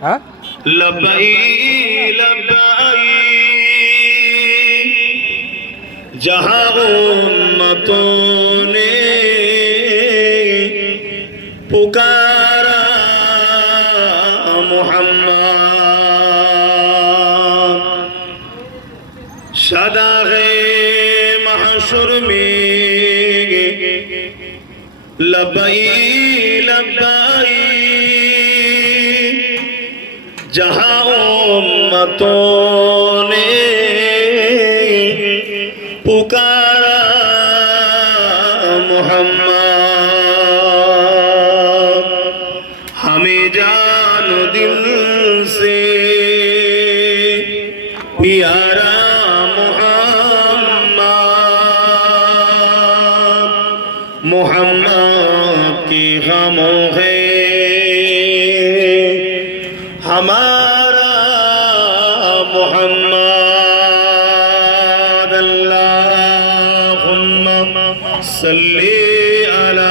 हाँ लब्बई लब्बई जहां उम्मतों ने पुकारा मोहम्मद शदाग़े महशुर में लब्बई लब्बई जहां उम्मतों ने पुकारा मोहम्मद हमें जान दिल से प्यारा मोहम्मद मोहम्मद की गमों है हमारा मोहम्मद अल्लाहुम्मा सल्ली अला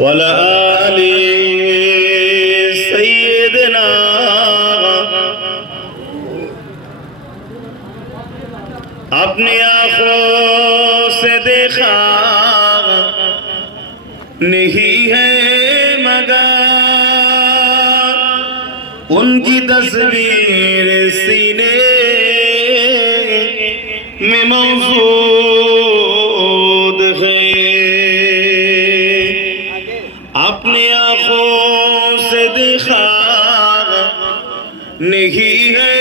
वला आली सय्यदना अपनी आँखों से देखा नहीं है मगर उनकी तस्वीर सीने में मौजूद है अपनी आँखों से देखा नहीं है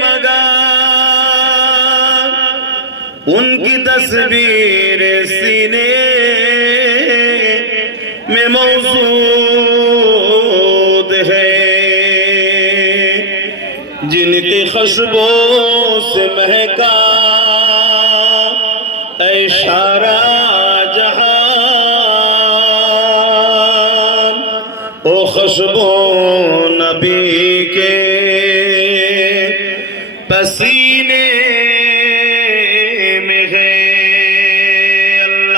मगर उनकी तस्वीर सीने में मौजूद है जिनकी खुशबू से महका ऐ सारा जहान ओ खुशबू नबी के